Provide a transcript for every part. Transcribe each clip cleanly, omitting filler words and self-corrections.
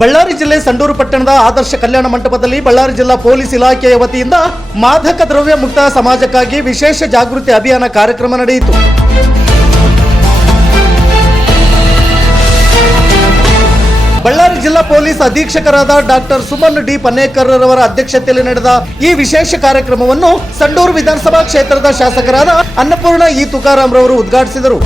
ಬಳ್ಳಾರಿ ಜಿಲ್ಲೆ ಸಂಡೂರು ಪಟ್ಟಣದ ಆದರ್ಶ ಕಲ್ಯಾಣ ಮಂಟಪದಲ್ಲಿ ಬಳ್ಳಾರಿ ಜಿಲ್ಲಾ ಪೊಲೀಸ್ ಇಲಾಖೆಯ ವತಿಯಿಂದ ಮಾದಕ ದ್ರವ್ಯ ಮುಕ್ತ ಸಮಾಜಕ್ಕಾಗಿ ವಿಶೇಷ ಜಾಗೃತಿ ಅಭಿಯಾನ ಕಾರ್ಯಕ್ರಮ ನಡೆಯಿತು. ಬಳ್ಳಾರಿ ಜಿಲ್ಲಾ ಪೊಲೀಸ್ ಅಧೀಕ್ಷಕರಾದ ಡಾಕ್ಟರ್ ಸುಮನ್ ಡಿ ಪನ್ನೇಕರ್ ರವರ ಅಧ್ಯಕ್ಷತೆಯಲ್ಲಿ ನಡೆದ ಈ ವಿಶೇಷ ಕಾರ್ಯಕ್ರಮವನ್ನು ಸಂಡೂರು ವಿಧಾನಸಭಾ ಕ್ಷೇತ್ರದ ಶಾಸಕರಾದ ಅನ್ನಪೂರ್ಣ ಇ ತುಕಾರಾಮ್ ರವರು ಉದ್ಘಾಟಿಸಿದರು.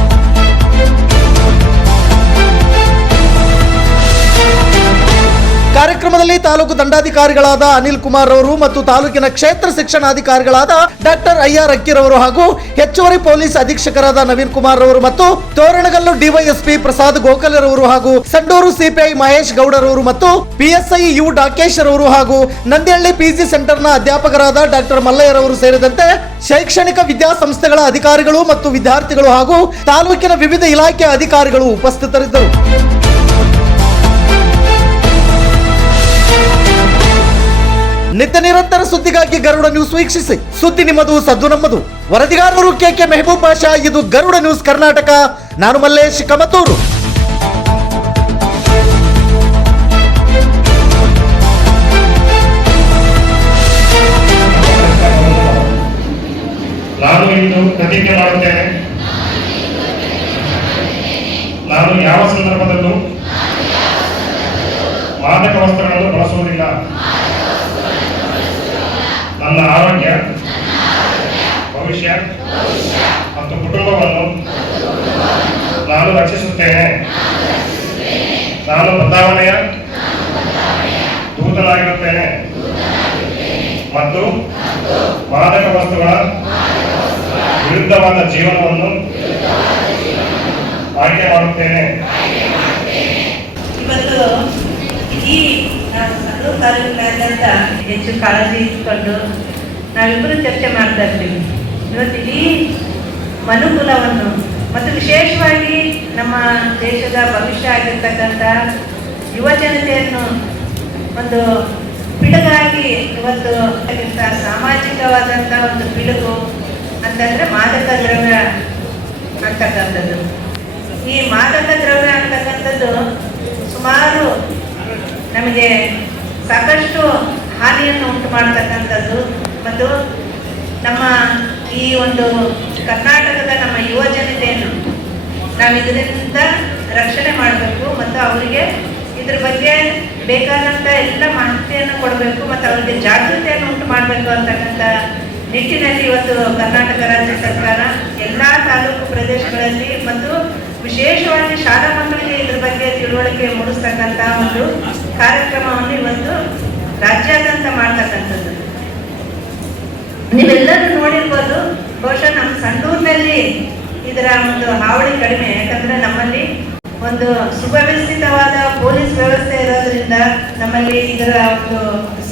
ಕಾರ್ಯಕ್ರಮದಲ್ಲಿ ತಾಲೂಕು ದಂಡಾಧಿಕಾರಿಗಳಾದ ಅನಿಲ್ ಕುಮಾರ್ ಅವರು ಮತ್ತು ತಾಲೂಕಿನ ಕ್ಷೇತ್ರ ಶಿಕ್ಷಣಾಧಿಕಾರಿಗಳಾದ ಡಾಕ್ಟರ್ ಐಆರ್ ಅಕ್ಕಿರವರು ಹಾಗೂ ಹೆಚ್ಚುವರಿ ಪೊಲೀಸ್ ಅಧೀಕ್ಷಕರಾದ ನವೀನ್ ಕುಮಾರ್ ರವರು ಮತ್ತು ತೋರಣಗಲ್ಲು ಡಿವೈಎಸ್ಪಿ ಪ್ರಸಾದ್ ಗೋಖಲೆರವರು ಹಾಗೂ ಸಂಡೂರು ಸಿಪಿಐ ಮಹೇಶ್ ಗೌಡರವರು ಮತ್ತು ಪಿಎಸ್ಐ ಯು ಡಾಕೇಶ್ ರವರು ಹಾಗೂ ನಂದಿಹಳ್ಳಿ ಪಿಜಿ ಸೆಂಟರ್ನ ಅಧ್ಯಾಪಕರಾದ ಡಾಕ್ಟರ್ ಮಲ್ಲಯ್ಯರವರು ಸೇರಿದಂತೆ ಶೈಕ್ಷಣಿಕ ವಿದ್ಯಾಸಂಸ್ಥೆಗಳ ಅಧಿಕಾರಿಗಳು ಮತ್ತು ವಿದ್ಯಾರ್ಥಿಗಳು ಹಾಗೂ ತಾಲೂಕಿನ ವಿವಿಧ ಇಲಾಖೆಯ ಅಧಿಕಾರಿಗಳು ಉಪಸ್ಥಿತರಿದ್ದರು. ನಿತ್ಯ ನಿರಂತರ ಸುದ್ದಿಗಾಗಿ ಗರುಡ ನ್ಯೂಸ್ ವೀಕ್ಷಿಸಿ. ಸುದ್ದಿ ನಿಮ್ಮದು, ಸದ್ದು ನಮ್ಮದು. ವರದಿಗಾರರು ಕೆಕೆ ಮೆಹಬೂಬ್ ಬಾಷಾ. ಇದು ಗರುಡ ನ್ಯೂಸ್ ಕರ್ನಾಟಕ. ನಾನು ಮಲ್ಲೇಶ್ ಕಮತೂರು. ನಾನು ಇಂದು ಪ್ರತಿಜ್ಞೆ ಮಾಡುತ್ತೇನೆ, ನಾನು ಯಾವ ಸಂದರ್ಭದಲ್ಲೂ ಮಾದಕ ವಸ್ತುಗಳನ್ನು ಬಳಸುವುದಿಲ್ಲ. ನನ್ನ ಆರೋಗ್ಯ, ಭವಿಷ್ಯ ಮತ್ತು ಕುಟುಂಬವನ್ನು ನಾನು ರಕ್ಷಿಸುತ್ತೇನೆ. ನಾನು ಬದಲಾವಣೆಯ ದೂತನಾಗಿರುತ್ತೇನೆ ಮತ್ತು ಮಾದಕ ವಸ್ತುಗಳ ವಿರುದ್ಧವಾದ ಜೀವನವನ್ನು ಆಯ್ಕೆ ಮಾಡುತ್ತೇನೆ. ಇವತ್ತು ಇಡೀ ನಾವು ಸಂಡೂರು ತಾಲೂಕಿನಾದ್ಯಂತ ಹೆಚ್ಚು ಕಾಳಜಿ ಇಟ್ಕೊಂಡು ನಾವಿಬ್ಬರು ಚರ್ಚೆ ಮಾಡ್ತಾ ಇರ್ತೀವಿ. ಇವತ್ತು ಇಡೀ ಮನುಕುಲವನ್ನು ಮತ್ತು ವಿಶೇಷವಾಗಿ ನಮ್ಮ ದೇಶದ ಭವಿಷ್ಯ ಆಗಿರ್ತಕ್ಕಂಥ ಯುವ ಜನತೆಯನ್ನು ಒಂದು ಪಿಡುಗಾಗಿ ಇವತ್ತು ಸಾಮಾಜಿಕವಾದಂಥ ಒಂದು ಪಿಡುಗು ಅಂತಂದರೆ ಮಾದಕ ದ್ರವ್ಯ ಅಂತಕ್ಕಂಥದ್ದು. ಈ ಮಾದಕ ದ್ರವ್ಯ ಅಂತಕ್ಕಂಥದ್ದು ಸುಮಾರು ನಮಗೆ ಸಾಕಷ್ಟು ಹಾನಿಯನ್ನು ಉಂಟು ಮಾಡತಕ್ಕಂಥದ್ದು ಮತ್ತು ನಮ್ಮ ಈ ಒಂದು ಕರ್ನಾಟಕದ ನಮ್ಮ ಯುವ ಜನತೆಯನ್ನು ನಾವು ಇದರಿಂದ ರಕ್ಷಣೆ ಮಾಡಬೇಕು ಮತ್ತು ಅವರಿಗೆ ಇದ್ರ ಬಗ್ಗೆ ಬೇಕಾದಂಥ ಎಲ್ಲ ಮಾಹಿತಿಯನ್ನು ಕೊಡಬೇಕು ಮತ್ತು ಅವರಿಗೆ ಜಾಗೃತಿಯನ್ನು ಉಂಟು ಮಾಡಬೇಕು ಅಂತಕ್ಕಂಥ ನಿಟ್ಟಿನಲ್ಲಿ ಇವತ್ತು ಕರ್ನಾಟಕ ರಾಜ್ಯ ಸರ್ಕಾರ ಎಲ್ಲ ತಾಲೂಕು ಪ್ರದೇಶಗಳಲ್ಲಿ ಮತ್ತು ವಿಶೇಷವಾಗಿ ಶಾಲಾ ಮಕ್ಕಳಿಗೆ ಇದ್ರ ಬಗ್ಗೆ ತಿಳುವಳಿಕೆ ಮೂಡಿಸ್ತಕ್ಕಂಥ ಒಂದು ಕಾರ್ಯಕ್ರಮವನ್ನು ಇವತ್ತು ರಾಜ್ಯಾದ್ಯಂತ ಮಾಡ್ತಕ್ಕಂಥದ್ದು. ನೀವೆಲ್ಲರೂ ನೋಡಿರ್ಬೋದು, ಬಹುಶಃ ನಮ್ಮ ಸಂಡೂರಿನಲ್ಲಿ ಇದರ ಒಂದು ಹಾವಳಿ ಕಡಿಮೆ. ಯಾಕಂದ್ರೆ ನಮ್ಮಲ್ಲಿ ಒಂದು ಸುವ್ಯವಸ್ಥಿತವಾದ ಪೊಲೀಸ್ ವ್ಯವಸ್ಥೆ ಇರೋದ್ರಿಂದ ನಮ್ಮಲ್ಲಿ ಇದರ ಒಂದು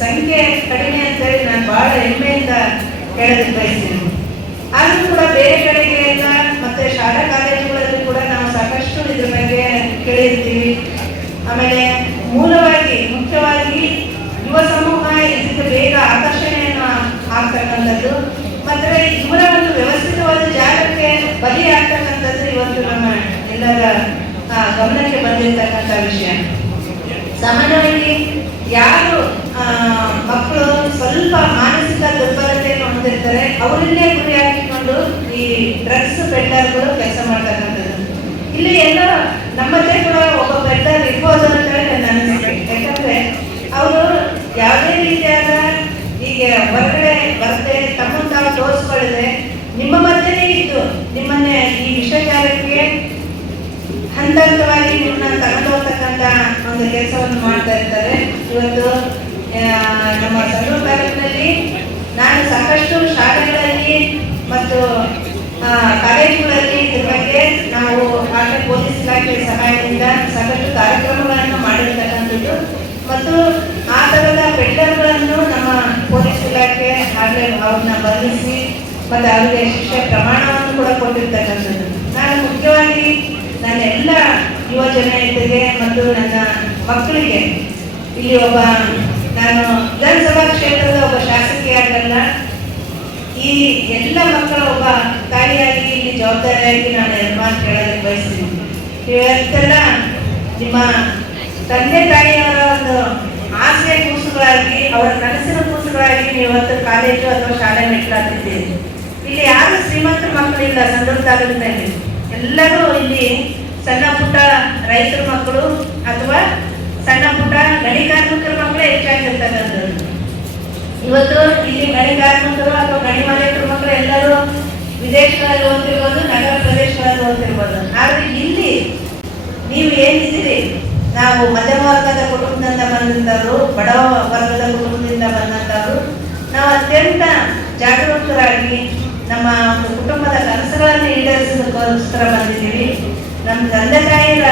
ಸಂಖ್ಯೆ ಕಡಿಮೆ ಅಂತೇಳಿ ನಾನು ಬಹಳ ಹೆಮ್ಮೆಯಿಂದ ಹೇಳೋದಕ್ಕೆ ಬಯಸ್ತೀನಿ. ಆದರೂ ಕೂಡ ಬೇರೆ ಕಡೆಗೆ ಎಲ್ಲ ಮತ್ತೆ ಶಾಲಾ ಕಾಲೇಜುಗಳಲ್ಲಿ ಕೂಡ ನಾವು ಸಾಕಷ್ಟು ಇದ್ರ ಬಗ್ಗೆ ಕೇಳಿರ್ತೀವಿ. ಆಮೇಲೆ ಮುಖ್ಯವಾಗಿ ಯುವ ಸಮೂಹ ಇದಕ್ಕೆ ಬೇಗ ಆಕರ್ಷಣೆಯನ್ನು ಆಗ್ತಕ್ಕಂಥದ್ದು ಮತ್ತೆ ಇವರ ಒಂದು ವ್ಯವಸ್ಥಿತವಾದ ಜಾಗಕ್ಕೆ ಬಲಿ ಆಗ್ತಕ್ಕಂಥದ್ದು ಇವತ್ತು ನಮ್ಮ ಎಲ್ಲರ ಗಮನಕ್ಕೆ ಬಂದಿರತಕ್ಕಂಥ ವಿಷಯ. ಸಾಮಾನ್ಯವಾಗಿ ಯಾರು ಮಕ್ಕಳು ಸ್ವಲ್ಪ ಮಾನಸಿಕ ದುರ್ಬಲತೆಯನ್ನು ಹೊಂದಿರ್ತಾರೆ ಅವರನ್ನೇ ಗುರಿ ಹಾಕಿಕೊಂಡು ಈ ಡ್ರಗ್ಸ್ ಪೆಡ್ಲರ್ಗಳು ಕೆಲಸ ಮಾಡ್ತಕ್ಕಂಥದ್ದು. ಇಲ್ಲಿ ಎಲ್ಲ ನಮ್ಮದೇ ಕೂಡ ಒಬ್ಬ ಪೆಡ್ಲರ್ ಇರ್ಬೋದು ಅಂತ ಹೇಳಿ ನನ್ನ ಅನಿಸಿಕೆ. ಯಾಕಂದ್ರೆ ಅವರು ಯಾವುದೇ ರೀತಿಯಾದ ಹೀಗೆ ಹೊರಗಡೆ ಬರದೆ ತಮ್ಮನ್ನು ತಾವು ತೋರಿಸ್ಕೊಳ್ಳದೆ ನಿಮ್ಮ ಮಧ್ಯೆನೇ ಇದ್ದು ನಿಮ್ಮನ್ನೇ ಈ ವಿಷಚಾರಕ್ಕೆ ಹಂತವಾಗಿ ನಿಮ್ಮನ್ನ ತಗೊಂಡೋಗ್ತಕ್ಕಂಥ ಒಂದು ಕೆಲಸವನ್ನು ಮಾಡ್ತಾ ಇರ್ತಾರೆ. ಇವತ್ತು ನಮ್ಮ ಸಂಡೂರು ತಾಲೂಕಿನಲ್ಲಿ ನಾನು ಸಾಕಷ್ಟು ಶಾಲೆಗಳಲ್ಲಿ ಮತ್ತು ಕಾಲೇಜುಗಳಲ್ಲಿ ಇದ್ರ ಬಗ್ಗೆ ನಾವು ಆಗ ಪೊಲೀಸ್ ಇಲಾಖೆ ಸಹಾಯದಿಂದ ಸಾಕಷ್ಟು ಕಾರ್ಯಕ್ರಮಗಳನ್ನು ಮಾಡಿರ್ತಕ್ಕಂಥದ್ದು ಮತ್ತು ಆ ಥರದ ಪೆಡ್ಲರ್ಗಳನ್ನು ನಮ್ಮ ಪೊಲೀಸ್ ಇಲಾಖೆ ಆಗಲೇ ಅವ್ರನ್ನ ಬಂಧಿಸಿ ಮತ್ತು ಅವರಿಗೆ ಶಿಕ್ಷೆ ಪ್ರಮಾಣವನ್ನು ಕೂಡ ಕೊಟ್ಟಿರ್ತಕ್ಕಂಥದ್ದು. ನಾನು ಮುಖ್ಯವಾಗಿ ನನ್ನ ಎಲ್ಲ ಯುವ ಜನತೆಗೆ ಮತ್ತು ನನ್ನ ಮಕ್ಕಳಿಗೆ ಇಲ್ಲಿ ನಾನು ವಿಧಾನಸಭಾ ಕ್ಷೇತ್ರದ ಒಬ್ಬ ಶಾಸಕಿಯಾಗಲ್ಲ, ಈ ಎಲ್ಲ ಮಕ್ಕಳ ಒಬ್ಬ ತಾಯಿಯಾಗಿ ಇಲ್ಲಿ ಜವಾಬ್ದಾರಿಯಾಗಿ ನಾನು ಮಾತು ಹೇಳೋದಕ್ಕೆ ಬಯಸ್ತೀನಿ. ಇವತ್ತೆಲ್ಲ ನಿಮ್ಮ ತಂದೆ ತಾಯಿಯವರ ಒಂದು ಆಸೆ ಕೂಸುಗಳಾಗಿ, ಅವರ ಕನಸಿನ ಕೂಸುಗಳಾಗಿ ನೀವು ಇವತ್ತು ಕಾಲೇಜು ಅಥವಾ ಶಾಲೆ ಮೆಟ್ಲಾಗ್ತಿದ್ದೀರಿ. ಇಲ್ಲಿ ಯಾರು ಶ್ರೀಮಂತರ ಮಕ್ಕಳಿಲ್ಲ ಸಂಡೂರು ತಾಲೂಕಿನಲ್ಲಿ. ಎಲ್ಲರೂ ಇಲ್ಲಿ ಸಣ್ಣ ಪುಟ್ಟ ರೈತರ ಮಕ್ಕಳು ಅಥವಾ ಸಣ್ಣ ಪುಟ್ಟ ಗಣಿ ಕಾರ್ಮಿಕರ ಮಕ್ಕಳೇ ಹೆಚ್ಚಾಗಿರ್ತಕ್ಕಂಥದ್ದು. ಇವತ್ತು ಇಲ್ಲಿ ಗಣಿ ಕಾರ್ಮಿಕರು ಅಥವಾ ಗಣಿ ಮಾಲೀಕರ ಮಕ್ಕಳು ಎಲ್ಲರೂ ವಿದೇಶಗಳಲ್ಲಿ ಓದ್ತಿರ್ಬೋದು, ನಗರ ಪ್ರದೇಶಗಳಲ್ಲಿ ಓದ್ತಿರ್ಬೋದು. ಆದ್ರೆ ಇಲ್ಲಿ ನೀವು ಏನಿದ್ದೀರಿ, ನಾವು ಮಧ್ಯಮ ವರ್ಗದ ಕುಟುಂಬದಿಂದ ಬಂದಂಥವ್ರು, ಬಡ ವರ್ಗದ ಕುಟುಂಬದಿಂದ ಬಂದಂಥವ್ರು, ನಾವು ಅತ್ಯಂತ ಜಾಗರೂಕರಾಗಿ ನಮ್ಮ ಒಂದು ಕುಟುಂಬದ ಕನಸುಗಳನ್ನು ಈಡೇರಿಸೋದಕ್ಕೋಸ್ಕರ ಬಂದಿದ್ದೀವಿ. ನಮ್ಮ ತಂದೆ ತಾಯಿಯ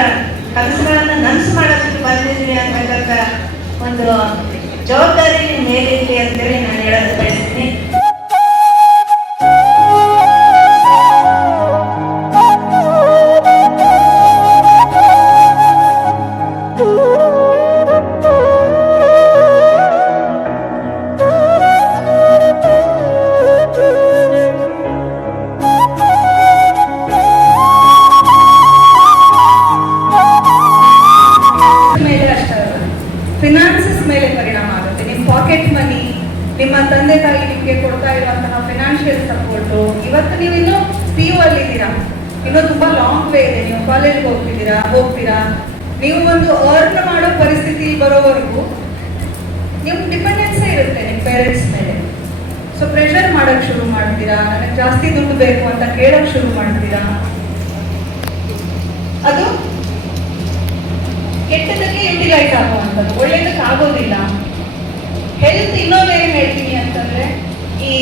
ಕನಸುಗಳನ್ನು ನನಸು ಮಾಡೋದಕ್ಕೆ ಬಂದಿದ್ದೀವಿ ಅಂತಕ್ಕಂಥ ಒಂದು ಜವಾಬ್ದಾರಿ ನಿಮ್ಮ ಮೇಲಿದೆ ಅಂತೇಳಿ ನಾನು ಹೇಳೋದು ಬಯಸ್ತೀನಿ. ಫಿನಾನ್ಸಸ್ ಮೇಲೆ ಪರಿಣಾಮ ಆಗುತ್ತೆ. ನಿಮ್ಮ ಪಾಕೆಟ್ ಮನಿ, ನಿಮ್ಮ ತಂದೆ ತಾಯಿ ನಿಮಗೆ ಕೊಡ್ತಾ ಇರುವಂತಹ ಫಿನಾನ್ಷಿಯಲ್ ಸಪೋರ್ಟು. ಇವತ್ತು ನೀವು ಇನ್ನೂ PU ಅಲ್ಲಿದ್ದೀರಾ, ಇನ್ನೂ ತುಂಬಾ ಲಾಂಗ್ ವೇ ಇದೆ. ನೀವು ಕಾಲೇಜ್ಗೆ ಹೋಗ್ತೀರಾ, ನೀವು ಒಂದು ಅರ್ನ್ ಮಾಡೋ ಪರಿಸ್ಥಿತಿ ಬರೋವರೆಗೂ ನಿಮ್ಮ ಡಿಪೆಂಡೆನ್ಸೇ ಇರುತ್ತೆ ನಿಮ್ಮ ಪೇರೆಂಟ್ಸ್ ಮೇಲೆ. ಸೊ ಪ್ರೆಷರ್ ಮಾಡೋಕ್ಕೆ ಶುರು ಮಾಡ್ತೀರಾ, ನನಗೆ ಜಾಸ್ತಿ ದುಡ್ಡು ಬೇಕು ಅಂತ ಕೇಳೋಕ್ಕೆ ಶುರು ಮಾಡ್ತೀರಾ. ಅದು ಕೆಟ್ಟದಕ್ಕೆ ಯುಟಿಲೈಸ್ ಆಗುವಂಥದ್ದು, ಒಳ್ಳೇದಕ್ಕೆ ಆಗೋದಿಲ್ಲ. ಹೆಲ್ತ್ ಇನ್ನೊಂದು ಏನು ಹೇಳ್ತೀನಿ ಅಂತಂದ್ರೆ, ಈ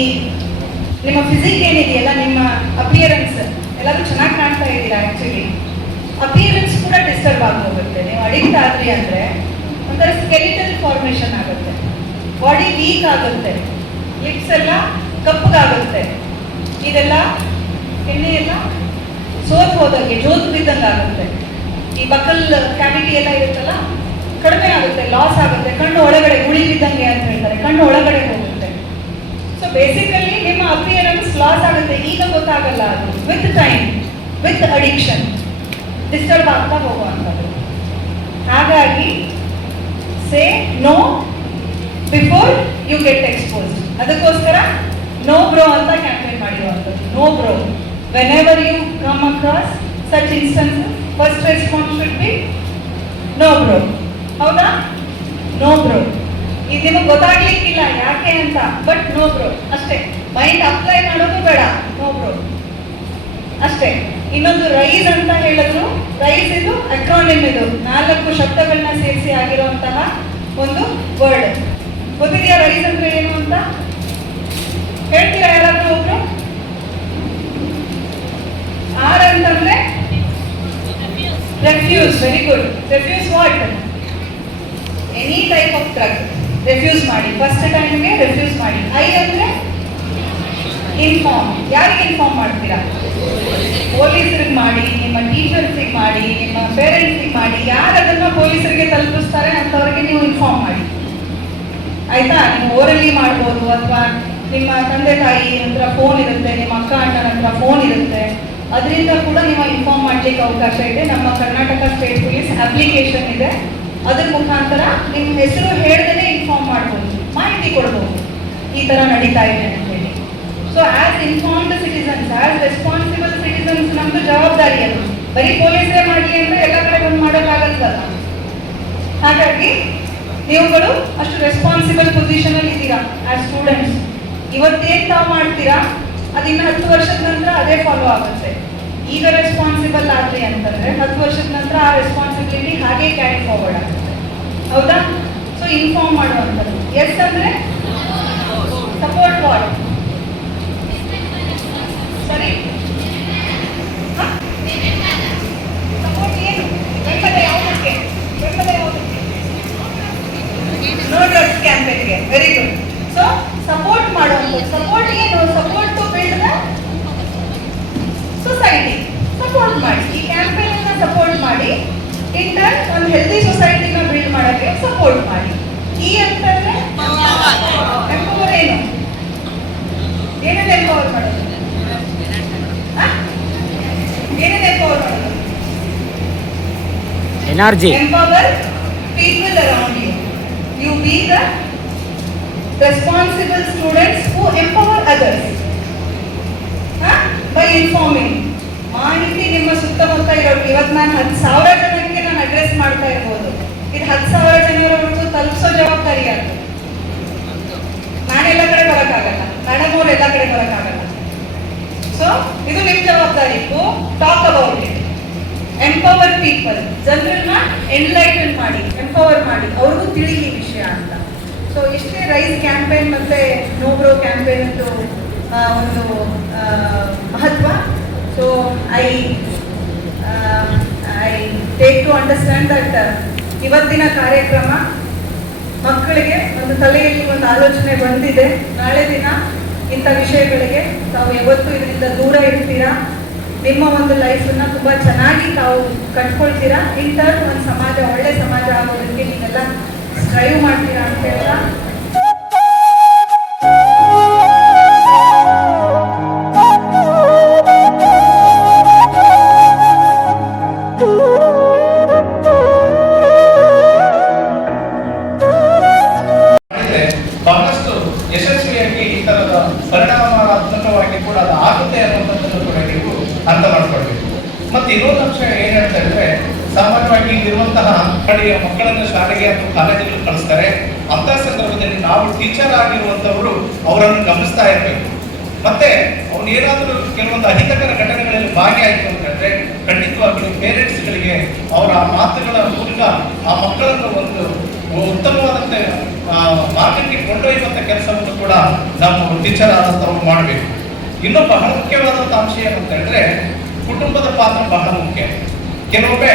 ನಿಮ್ಮ ಫಿಸಿಕ್ ಏನಿದೆಯಲ್ಲ, ನಿಮ್ಮ ಅಪಿಯರೆನ್ಸ್ ಎಲ್ಲರೂ ಚೆನ್ನಾಗಿ ಕಾಣ್ತಾ ಇದ್ದೀರಾ. ಆ್ಯಕ್ಚುಲಿ ಅಪಿಯರೆನ್ಸ್ ಕೂಡ ಡಿಸ್ಟರ್ಬ್ ಆಗೋಗುತ್ತೆ. ನೀವು ಅಡಿಕ್ಟ್ ಆದ್ರಿ ಅಂದರೆ ಒಂಥರ ಸ್ಕೆಲಿಟಲ್ ಫಾರ್ಮೇಷನ್ ಆಗುತ್ತೆ, ಬಾಡಿ ವೀಕ್ ಆಗುತ್ತೆ, ಲಿಪ್ಸ್ ಎಲ್ಲ ಕಪ್ಪಗಾಗುತ್ತೆ, ಇದೆಲ್ಲ ಎಣ್ಣೆ ಎಲ್ಲ ಸೋತ್ ಹೋದಂಗೆ ಜೋತು ಬಿದ್ದಂಗೆ ಆಗುತ್ತೆ. ಈ ಬಕಲ್ ಕ್ಯಾವಿಟಿ ಎಲ್ಲ ಇರುತ್ತಲ್ಲ ಕಡಿಮೆ ಆಗುತ್ತೆ, ಲಾಸ್ ಆಗುತ್ತೆ. ಕಣ್ಣು ಒಳಗಡೆ ಗುಳಿ ಬಿದ್ದಂಗೆ ಅಂತ ಹೇಳ್ತಾರೆ, ಕಣ್ಣು ಒಳಗಡೆ ಹೋಗುತ್ತೆ. ಸೊ ಬೇಸಿಕಲಿ ನಿಮ್ಮ ಅಪಿಯರೆನ್ಸ್ ಲಾಸ್ ಆಗುತ್ತೆ. ಈಗ ಗೊತ್ತಾಗಲ್ಲ, ಅದು with time, with addiction disturb ಆಗ್ತಾ ಹೋಗುವಂಥದ್ದು. ಹಾಗಾಗಿ say no before you get exposed. ಅದಕ್ಕೋಸ್ಕರ ನೋ ಬ್ರೋ ಅಂತ ಕ್ಯಾಂಪೇನ್ ಮಾಡಿರುವಂಥದ್ದು. No bro, whenever you come across such instances, first response should be no bro. ಹೌದಾ? No bro. ಇದು ನಿಮಗೆ ಗೊತ್ತಾಗ್ಲಿಕ್ಕಿಲ್ಲ ಯಾಕೆ ಅಂತ, ಬಟ್ ನೋ ಬ್ರೋ ಅಷ್ಟೇ. ಮೈಂಡ್ ಅಪ್ಲೈ ಮಾಡೋದು ಬೇಡ, ನೋ ಬ್ರೋ ಅಷ್ಟೇ. ಇನ್ನೊಂದು ರೈಸ್ ಅಂತ ಹೇಳಿದ್ರು, ರೈಸ್ ಇದು ಅಕ್ರಾನಿಮ್, ಇದು 4 ಶಬ್ದಗಳನ್ನ ಸೇರಿಸಿ ಆಗಿರುವಂತಹ ಒಂದು ವರ್ಡ್. ಗೊತ್ತಿದೆಯಾ ರೈಸ್ ಅಂದ್ರೆ ಏನು ಅಂತ? ಹೇಳ್ತೀರಾ ಯಾರಾದ್ರೂ ಒಬ್ರು? ಆರ್ ಅಂತಂದ್ರೆ refuse. Very good. Refuse what? Any type of drug refuse ಮಾಡಿ. ಫಸ್ಟ್ ಟೈಮ್ಗೆ ರೆಫ್ಯೂಸ್ ಮಾಡಿ. ಐ ಅಂದ್ರೆ ಇನ್ಫಾರ್ಮ್. ಯಾರಿಗೆ ಇನ್ಫಾರ್ಮ್ ಮಾಡ್ತೀರಾ? ಪೊಲೀಸರಿಗೆ ಮಾಡಿ, ನಿಮ್ಮ ಟೀಚರ್ಸಿಗೆ ಮಾಡಿ, ನಿಮ್ಮ ಪೇರೆಂಟ್ಸಿಗೆ ಮಾಡಿ. ಯಾರು ಅದನ್ನ ಪೊಲೀಸರಿಗೆ ತಲುಪಿಸ್ತಾರೆ ಅಂತವ್ರಿಗೆ ನೀವು ಇನ್ಫಾರ್ಮ್ ಮಾಡಿ. ಆಯ್ತಾ? ನೀವು ಓರಲಿ ಮಾಡ್ಬೋದು, ಅಥವಾ ನಿಮ್ಮ ತಂದೆ ತಾಯಿ ಹತ್ರ ಫೋನ್ ಇರುತ್ತೆ, ನಿಮ್ಮ ಅಕ್ಕ ಅಣ್ಣನ ಹತ್ರ ಫೋನ್ ಇರುತ್ತೆ, ಅದರಿಂದ ಕೂಡ ನೀವು ಇನ್ಫಾರ್ಮ್ ಮಾಡ್ಲಿಕ್ಕೆ ಅವಕಾಶ ಇದೆ. ನಮ್ಮ ಕರ್ನಾಟಕ ಸ್ಟೇಟ್ ಪೊಲೀಸ್ ಅಪ್ಲಿಕೇಶನ್ ಇದೆ, ಅದ್ರ ಮುಖಾಂತರ ನಿಮ್ಮ ಹೆಸರು ಹೇಳ್ದೇ ಇನ್ಫಾರ್ಮ್ ಮಾಡ್ಬೋದು, ಮಾಹಿತಿ ಕೊಡ್ಬೋದು, ಈ ಥರ ನಡೀತಾ ಇದೆ ಅಂತೇಳಿ. So as informed citizens, as responsible citizens ನಮ್ದು ಜವಾಬ್ದಾರಿ ಅದು. ಬರೀ ಪೊಲೀಸರೇ ಮಾಡಲಿ ಅಂದ್ರೆ ಎಲ್ಲ ಕಡೆ ಬಂದು ಮಾಡೋಕ್ಕಾಗತ್ತಲ್ಲ. ಹಾಗಾಗಿ ನೀವುಗಳು ಅಷ್ಟು ರೆಸ್ಪಾನ್ಸಿಬಲ್ ಪೊಸಿಷನ್ ಅಲ್ಲಿ ಇದ್ದೀರಾ ಆಸ್ ಸ್ಟೂಡೆಂಟ್ಸ್. ಇವತ್ತೇನು ತಾವು ಮಾಡ್ತೀರಾ ಅದಿನ್ನ 10 ವರ್ಷದ ನಂತರ ಅದೇ ಫಾಲೋ ಆಗುತ್ತೆ. ಈಗ ರೆಸ್ಪಾನ್ಸಿಬಲ್ ಆದ್ರಿ ಅಂತಂದ್ರೆ 10 ವರ್ಷದ ನಂತರ ಆ ರೆಸ್ಪಾನ್ಸಿಬಿಲಿಟಿ ಹಾಗೆ ಕ್ಯಾರಿ ಫಾರ್ವರ್ಡ್ ಆಗುತ್ತೆ. ಹೌದಾ? ಸೊ ಇನ್ಫಾರ್ಮ್ ಮಾಡುವಂಥದ್ದು. ಎಸ್ ಅಂದ್ರೆ ಸಪೋರ್ಟ್ ವಾಟ್? ಸರಿ, ಸಪೋರ್ಟ್ ಏನು? ಬೆಂಬಲ ಯಾವುದಕ್ಕೆ? ಬೆಂಬಲ ಯಾವುದಕ್ಕೆ? ನೋ ಡ್ರಗ್ಸ್ ಕ್ಯಾಂಪೇನ್ಗೆ. Very good. ಸೊ ಸಪೋರ್ಟ್ ಮಾಡುವಂಥದ್ದು. ಸಪೋರ್ಟ್ ಏನು? Support to build the society. Support ಮಾಡಿ, ಈ ಕ್ಯಾಂಪೇನ್ ಅನ್ನ ಸಪೋರ್ಟ್ ಮಾಡಿ, ಇನ್ ಟರ್ನ್ ಒಂದು ಹೆಲ್ದಿ ಸೊಸೈಟಿನ ಬಿಲ್ಡ್ ಮಾಡೋಕ್ಕೆ ಸಪೋರ್ಟ್ ಮಾಡಿ. ಈ ಅಂತಂದ್ರೆ ಎಂಪವರ್. ಏನು? ಏನೇನು ಎಂಪವರ್ ಮಾಡೋದು? ಏನೇನು ಎಂಪವರ್ ಮಾಡೋದು? Energy. Empower people around you. You be the responsible students who empower others by informing. ಮಾಹಿತಿ ನಿಮ್ಮ ಸುತ್ತಮುತ್ತ ಇರೋದು. ಇವತ್ತು ನಾನು 10,000 ಜನಕ್ಕೆ ನಾನು ಅಡ್ರೆಸ್ ಮಾಡ್ತಾ ಇರ್ಬೋದು, ಇದು 10,000 ಜನರವರೆಗೂ ತಲುಪಿಸೋ ಜವಾಬ್ದಾರಿ ಯಾರು? ನಾನೆಲ್ಲ ಕಡೆ ಬರೋಕ್ಕಾಗಲ್ಲ, ಮೇಡಮ್ ಅವ್ರು ಎಲ್ಲ ಕಡೆ ಬರೋಕ್ಕಾಗಲ್ಲ. ಸೊ ಇದು ನಿಮ್ಮ ಜವಾಬ್ದಾರಿ. To talk about it, empower people, ಜನರನ್ನ ಎನ್ಲೈಟನ್ ಮಾಡಿ, ಎಂಪವರ್ ಮಾಡಿ, ಅವ್ರಿಗೂ ತಿಳಿಲಿ ವಿಷಯ ಅಂತ. ಸೊ ಇಷ್ಟೇ ರೈಸ್ ಕ್ಯಾಂಪೇನ್ ಮತ್ತೆ ನೋ ಬ್ರೋ ಕ್ಯಾಂಪೇನ್ ಒಂದು ಮಹತ್ವ. So I take to understand that ಇವತ್ತಿನ ಕಾರ್ಯಕ್ರಮ ಮಕ್ಕಳಿಗೆ ಒಂದು ತಲೆಯಲ್ಲಿ ಒಂದು ಆಲೋಚನೆ ಬಂದಿದೆ, ನಾಳೆ ದಿನ ಇಂಥ ವಿಷಯಗಳಿಗೆ ತಾವು ಯಾವತ್ತೂ ಇದರಿಂದ ದೂರ ಇರ್ತೀರಾ, ನಿಮ್ಮ ಒಂದು ಲೈಫನ್ನ ತುಂಬ ಚೆನ್ನಾಗಿ ತಾವು ಕಟ್ಕೊಳ್ತೀರಾ, ಇನ್ ಟರ್ನ್ ಒಂದು ಸಮಾಜ, ಒಳ್ಳೆ ಸಮಾಜ ಆಗೋದಕ್ಕೆ ನೀವೆಲ್ಲ ಸ್ಟ್ರೈವ್ ಮಾಡ್ತೀರಾ ಅಂತ ಹೇಳ್ತಾ ಬಹಳಷ್ಟು ಯಶಸ್ವಿಯಾಗಿ ಈ ತರದ ಪರಿಣಾಮಾತ್ಮಕವಾಗಿ ಕೂಡ ಅದು ಆಗುತ್ತೆ ಅನ್ನುವಂಥದ್ದನ್ನು ಕೂಡ ನೀವು ಅರ್ಥ ಮಾಡ್ಕೊಳ್ಬೇಕು. ಮತ್ತೆ ಇನ್ನೊಂದು ಅಂಶ ಏನ್ ಹೇಳ್ತಾ ಇದ್ರೆ, ಸಾಮಾನ್ಯವಾಗಿ ಇರುವಂತಹ ಕಡೆಯ ಮಕ್ಕಳನ್ನು ಶಾಲೆಗೆ ಅಥವಾ ಕಾಲೇಜಿಗೆ ಕಳಿಸ್ತಾರೆ. ಅಂತ ಸಂದರ್ಭದಲ್ಲಿ ನಾವು ಟೀಚರ್ ಆಗಿರುವಂತವರು ಅವರನ್ನು ಗಮನಿಸ್ತಾ ಇರಬೇಕು. ಮತ್ತೆ ಅವ್ನು ಏನಾದರೂ ಕೆಲವೊಂದು ಅಹಿತಕರ ಘಟನೆಗಳಲ್ಲಿ ಭಾಗಿಯಾಯಿತು ಅಂತ ಹೇಳಿದ್ರೆ ಖಂಡಿತವಾಗಲೂ ಪೇರೆಂಟ್ಸ್ಗಳಿಗೆ ಅವರ ಮಾತುಗಳ ಮೂಲಕ ಆ ಮಕ್ಕಳನ್ನು ಒಂದು ಉತ್ತಮವಾದಂತೆ ಮಾರ್ಗಕ್ಕೆ ಕೊಂಡೊಯ್ಯುವಂತ ಕೆಲಸವನ್ನು ಕೂಡ ನಾವು ಟೀಚರ್ ಆದಂತವ್ರು ಮಾಡಬೇಕು. ಇನ್ನೂ ಬಹಳ ಮುಖ್ಯವಾದಂತ ಅಂಶ ಏನಂತ ಹೇಳಿದ್ರೆ, ಕುಟುಂಬದ ಪಾತ್ರ ಬಹಳ ಮುಖ್ಯ. ಕೆಲವೊಮ್ಮೆ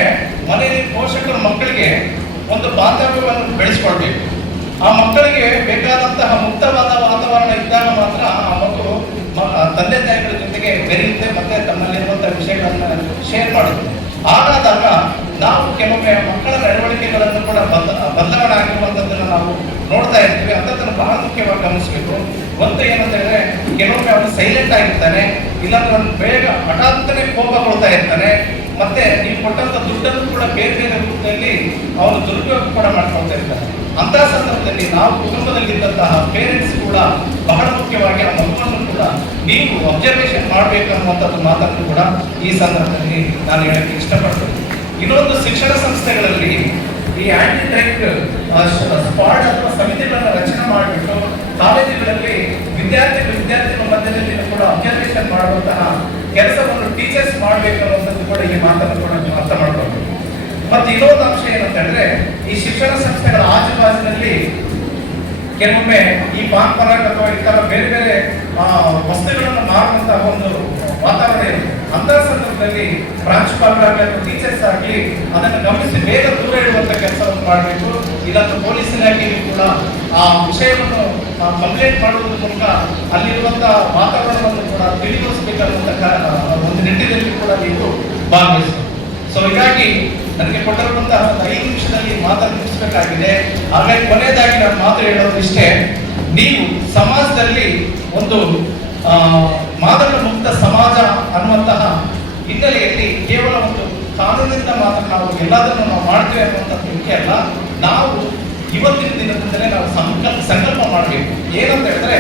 ಮನೆಯಲ್ಲಿ ಪೋಷಕರು ಮಕ್ಕಳಿಗೆ ಒಂದು ಬಾಂಧವ್ಯವನ್ನು ಬೆಳೆಸ್ಕೊಳ್ಬೇಕು. ಆ ಮಕ್ಕಳಿಗೆ ಬೇಕಾದಂತಹ ಮುಕ್ತವಾದ ವಾತಾವರಣ ಇದ್ದಾಗ ಮಾತ್ರ ಆ ಮಕ್ಕಳು ತಂದೆ ತಾಯಿಗಳ ಜೊತೆಗೆ ಬೆರೆಯುತ್ತೆ ಮತ್ತೆ ತಮ್ಮಲ್ಲಿರುವಂತಹ ವಿಷಯಗಳನ್ನ ಶೇರ್ ಮಾಡುತ್ತೆ. ಹಾಗಾದಾಗ ನಾವು ಕೆಲವೊಮ್ಮೆ ಮಕ್ಕಳ ನಡವಳಿಕೆಗಳನ್ನು ಕೂಡ ಬದಲಾವಣೆ ಆಗಿರುವಂತದ್ದನ್ನು ನಾವು ನೋಡ್ತಾ ಇರ್ತೀವಿ. ಅಂತದನ್ನು ಬಹಳ ಮುಖ್ಯವಾಗಿ ಗಮನಿಸಬೇಕು. ಒಂದು ಏನಂತ ಹೇಳಿದ್ರೆ, ಕೆಲವೊಮ್ಮೆ ಅವನು ಸೈಲೆಂಟ್ ಆಗಿರ್ತಾನೆ, ಇಲ್ಲಾಂದ್ರೆ ಅವನು ಬೇಗ ಹಠಾತ್ತನೆ ಕೋಪಗೊಳ್ತಾ ಇರ್ತಾನೆ. ಮತ್ತೆ ನೀವು ಕೊಟ್ಟಂತ ದುಡ್ಡನ್ನು ಕೂಡ ಬೇರೆ ಬೇರೆ ರೂಪದಲ್ಲಿ ಅವನು ದುರುಪಯೋಗ ಕೂಡ ಮಾಡ್ಕೊಳ್ತಾ ಇರ್ತಾನೆ. ಅಂತಹ ಸಂದರ್ಭದಲ್ಲಿ ನಾವು ಕುಟುಂಬದಲ್ಲಿದ್ದಂತಹ ಪೇರೆಂಟ್ಸ್ ಕೂಡ ಬಹಳ ಮುಖ್ಯವಾಗಿ ಆ ಮಗುವನ್ನು ಕೂಡ ನೀವು ಅಬ್ಸರ್ವೇಷನ್ ಮಾಡಬೇಕನ್ನುವಂಥದ್ದು ಮಾತನ್ನು ಕೂಡ ಈ ಸಂದರ್ಭದಲ್ಲಿ ನಾನು ಹೇಳಕ್ಕೆ ಇಷ್ಟಪಡ್ತೇನೆ. ಇನ್ನೊಂದು ಶಿಕ್ಷಣ ಸಂಸ್ಥೆಗಳಲ್ಲಿ ಈ ಆಂಟಿ ಡ್ರಗ್ ಸ್ಕ್ವಾಡ್ ಅಥವಾ ಸಮಿತಿಗಳನ್ನು ರಚನೆ ಮಾಡಿಬಿಟ್ಟು ಕಾಲೇಜುಗಳಲ್ಲಿ ವಿದ್ಯಾರ್ಥಿಗಳ ಮಧ್ಯದಲ್ಲಿ ಕೂಡ ಅಬ್ಸರ್ವೇಷನ್ ಮಾಡುವಂತಹ ಕೆಲಸವನ್ನು ಟೀಚರ್ಸ್ ಮಾಡಬೇಕನ್ನುವಂಥದ್ದು ಕೂಡ ಈ ಮಾತನ್ನು ಕೂಡ ನೀವು ಅರ್ಥ ಮಾಡ್ಕೊಳ್ಬೇಕು. ಮತ್ತೆ ಇನ್ನೊಂದು ಅಂಶ ಏನಂತ ಹೇಳಿದ್ರೆ, ಈ ಶಿಕ್ಷಣ ಸಂಸ್ಥೆಗಳ ಆಜುಬಾಜಿನಲ್ಲಿ ಕೆಲವೊಮ್ಮೆ ಈ ಪಾನ್ ಪರಾಗ್ ಅಥವಾ ಈ ತರ ಬೇರೆ ಬೇರೆ ವಸ್ತುಗಳನ್ನು ಮಾರುವಂತಹ ಒಂದು ವಾತಾವರಣ ಇರುತ್ತೆ. ಅಂತಹ ಸಂದರ್ಭದಲ್ಲಿ ಪ್ರಾಂಶುಪಾಲರಾಗಲಿ ಅಥವಾ ಟೀಚರ್ಸ್ ಆಗಲಿ ಅದನ್ನು ಗಮನಿಸಿ ಬೇಗ ದೂರ ಇಡುವಂತ ಕೆಲಸವನ್ನು ಮಾಡಬೇಕು. ಇಲ್ಲಾಂದ್ರೆ ಪೊಲೀಸ್ ಇಲಾಖೆಯಲ್ಲಿ ಕೂಡ ಆ ವಿಷಯವನ್ನು ಕಂಪ್ಲೇಂಟ್ ಮಾಡುವುದರ ಮೂಲಕ ಅಲ್ಲಿರುವಂತಹ ವಾತಾವರಣವನ್ನು ಕೂಡ ತಿಳಿಗೊಳಿಸಬೇಕಾದಂತ ಒಂದು ನಿಟ್ಟಿನಲ್ಲಿ ಕೂಡ ನೀವು ಭಾಗವಹಿಸಬೇಕು. ಸೊ ಹೀಗಾಗಿ ನನಗೆ ಕೊಟ್ಟಿರುವಂತಹ 5 ನಿಮಿಷದಲ್ಲಿ ಮಾತನ್ನು ಮುಗಿಸಬೇಕಾಗಿದೆ. ಹಾಗಾಗಿ ಕೊನೆಯದಾಗಿ ನಾನು ಮಾತು ಹೇಳೋದು ಇಷ್ಟೇ, ನೀವು ಸಮಾಜದಲ್ಲಿ ಒಂದು ಮಾದಕ ಮುಕ್ತ ಸಮಾಜ ಅನ್ನುವಂತಹ ಹಿನ್ನೆಲೆಯಲ್ಲಿ ಕೇವಲ ಒಂದು ಕಾನೂನಿನಿಂದ ಮಾತ್ರ ನಾವು ಎಲ್ಲದನ್ನು ನಾವು ಮಾಡ್ತೇವೆ ಅನ್ನುವಂಥದ್ದು ಮುಖ್ಯ ಅಲ್ಲ. ನಾವು ಇವತ್ತಿನ ದಿನದಿಂದಲೇ ನಾವು ಸಂಕಲ್ಪ ಮಾಡಬೇಕು. ಏನಂತ ಹೇಳಿದ್ರೆ,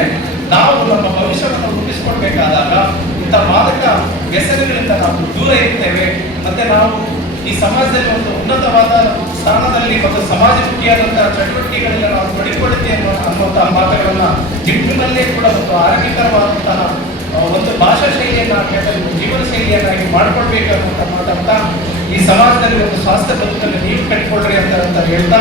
ನಾವು ನಮ್ಮ ಭವಿಷ್ಯವನ್ನು ರೂಪಿಸಿಕೊಳ್ಬೇಕಾದಾಗ ಇಂಥ ಮಾದಕ ವ್ಯಸನಗಳಿಂದ ನಾವು ದೂರ ಇರ್ತೇವೆ. ಮತ್ತೆ ನಾವು ಈ ಸಮಾಜದಲ್ಲಿ ಒಂದು ಉನ್ನತವಾದ ಸ್ಥಾನದಲ್ಲಿ ಮತ್ತು ಸಮಾಜಮುಖಿಯಾದಂತಹ ಚಟುವಟಿಕೆಗಳಿಂದ ನಾವು ತೊಡಗಿಕೊಳ್ಳುತ್ತೇವೆ ಅನ್ನುವಂತಹ ಮಾತುಗಳನ್ನ ನಿಮ್ಮಲ್ಲೇ ಕೂಡ ಒಂದು ಆರೋಗ್ಯಕರವಾದಂತಹ ಒಂದು ಭಾಷಾ ಶೈಲಿಯನ್ನ ಜೀವನ ಶೈಲಿಯನ್ನಾಗಿ ಮಾಡಿಕೊಳ್ಬೇಕು ಅನ್ನುವಂಥ ಮಾತಾಡ್ತಾ ಈ ಸಮಾಜದಲ್ಲಿ ಒಂದು ಸ್ವಾಸ್ಥ್ಯ ಬದುಕನ್ನು ನೀವು ಕಟ್ಟಿಕೊಳ್ಳ್ರಿ ಅಂತ ಹೇಳ್ತಾ